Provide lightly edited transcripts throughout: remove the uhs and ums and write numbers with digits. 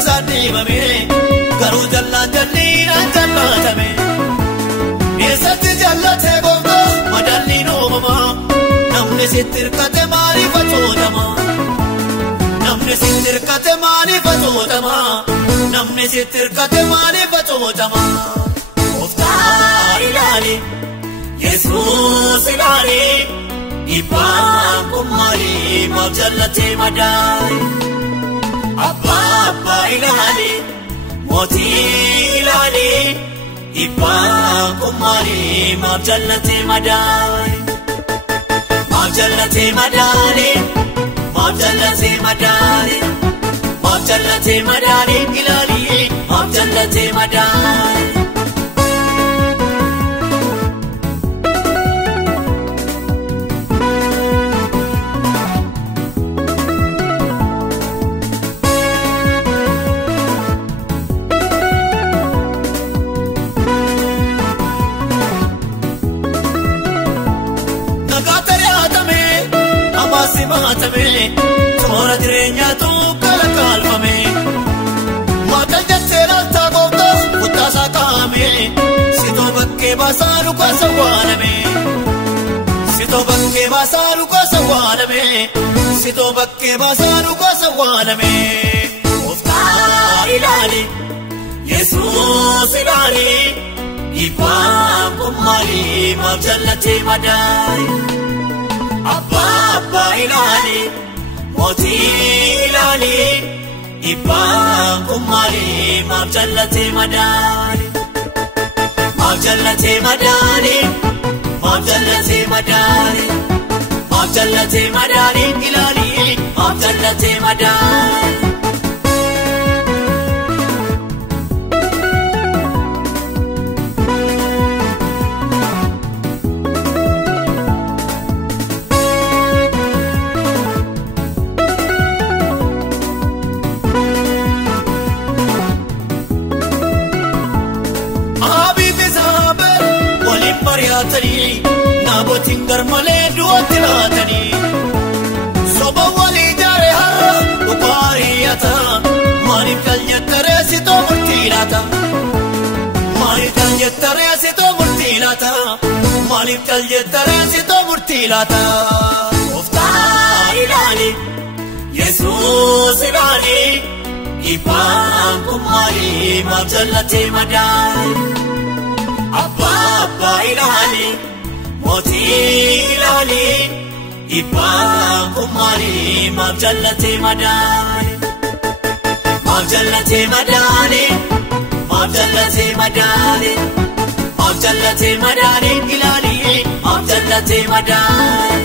Sani mame, garu jalla jallina jallatame. Esatti jallate gogo, madalli no mama. Namne sitirkate mari fatodama. Namne sitirkate mari fatodama. Namne sitirkate mari fatodama. Ofta ilali, Jesus ilali. Ibang kumari majallate madai. Abba ilali, moti ilali. Ibang kumari majallate madai. Majallate madani, majallate madani, majallate madani ilali, majallate madani. Simatame, tora direnya tu kalakalfame. Matal jatsera tagoga, utasa kame. Sito bakke basaru ka sawaname. Sito bakke basaru ka sawaname. Sito bakke basaru ka sawaname. Ofta ilali, Jesus ilali. Ibang kumari majallate madai. Abba ilali, moti ilali. Ibang kumari majallate madani. Majallate madani, majallate madani, majallate madani ilali, majallate madani. Nabotin garmale duwati latani. Soba wali jare harra ukariyata. Manif kaljettare sito murtilata. Manif kaljettare sito murtilata. Manif kaljettare sito murtilata. Ofta ilali, Jesus ilali. Ibang kumari majallate madai. Abba ilali, moti ilali. Ibang kumari majallate madani. Majallate madani, majallate madani, majallate madani ilali, majallate madani.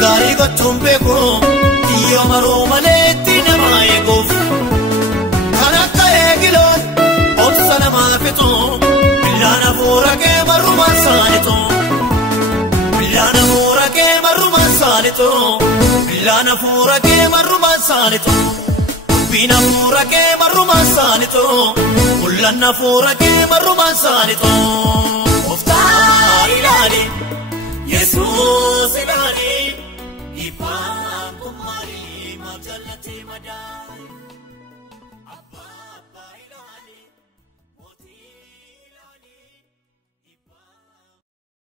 Gari go tumbeko, diyo maro maleti na maegov. Kanaka egilon, obsana mafeto. Bilana fora ke maruma sanito. Bilana fora ke maruma sanito. Bilana fora ke maruma sanito. Bina fora ke maruma sanito. Ulana fora ke maruma sanito. Ofta ilali, Jesus ilali. Ibang kumari majallate madani.